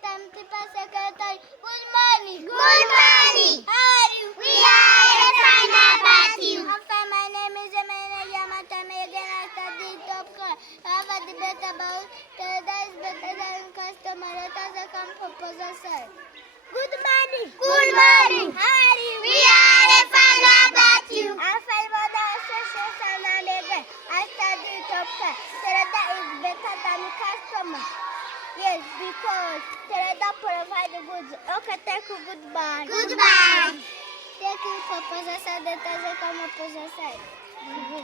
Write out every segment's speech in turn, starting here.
Principal Secretary. Good morning. Good morning. How are you? We are fine. How about you? I'm fine. My name is Amanda Yamata. Again, I study top class. I have a debate about that is better than customer. Let us come proposal, sir. Good morning. Good morning. How are you? We are fine. How about you? I'm fine. What association and again, I study top class. Toyota is better than customer. Yes, because Toyota provide goods. Okay, thank you. Goodbye. Goodbye. Thank you for possessing the Tazakama possessor. Good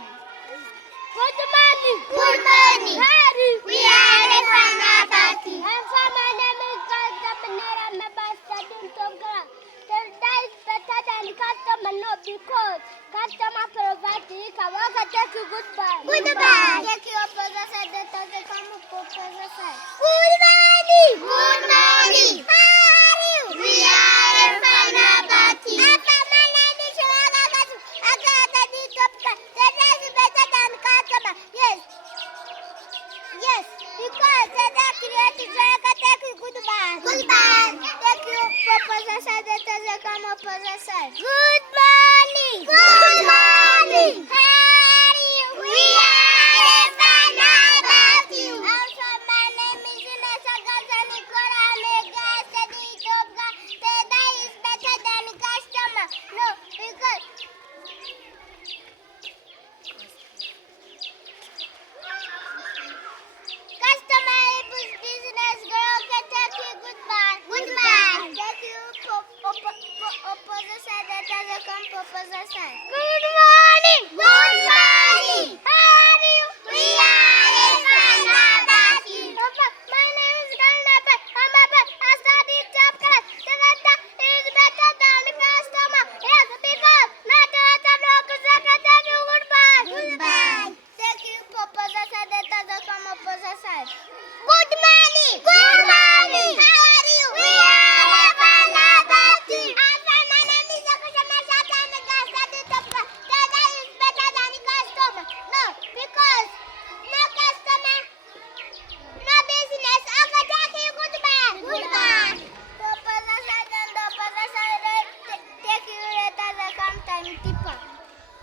morning. Good morning. How are you? We are fine. How about you? I'm fine. My name is Gazapanera. I'm about studying top class. Toyota is better than customer. No, because customer provide it. Okay, thank you. Goodbye. Goodbye. Thank you for possessing the Tazakama possessor. Good morning. Good morning. How are you? We are fine. How about you? I'm fine. My name is Shwagagasu. I got a new top class. Toyota is better than customer. Yes. Yes, because Toyota created Toyota. Thank you. Goodbye. Goodbye. Thank you for possessing the Tazakama possessor. Good morning. Good morning. How are you? We are fine. How about you? I'm fine. My name is Inessa Gazanikora. I'm a guy studying top class. Toyota is better than customer. No, because customer is business girl. Okay, thank you. Goodbye. Goodbye. Thank you for opposition. That has a come proposition. Good morning. Good morning. How are you? We are fine. How about you? My name is Galnapa. I'm about I study top class. Toyota is better than customer. Yes, because not Toyota no secretary. Goodbye. Goodbye. Thank you for possession. That has a come opposition. Good morning. Good morning. How are you? We are fine. How about you? I'm fine. My name is Akusha Mashata. I'm a guy study top class. Toyota is better than customer. No, because no customer, no business. Okay, thank you. Goodbye. Goodbye. Proposition and opposition. Take you later. The come time. Tipa.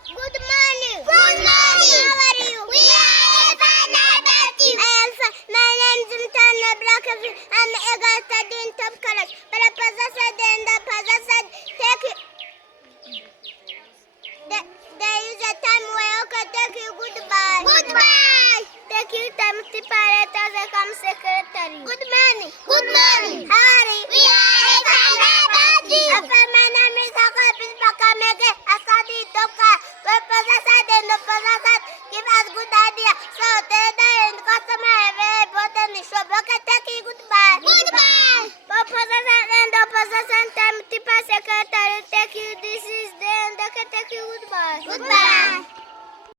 Good morning. Good morning. How are you? We are fine. How about you? I am fine. My name is Mutana Blackafield. I'm a guy studying top college. But I possess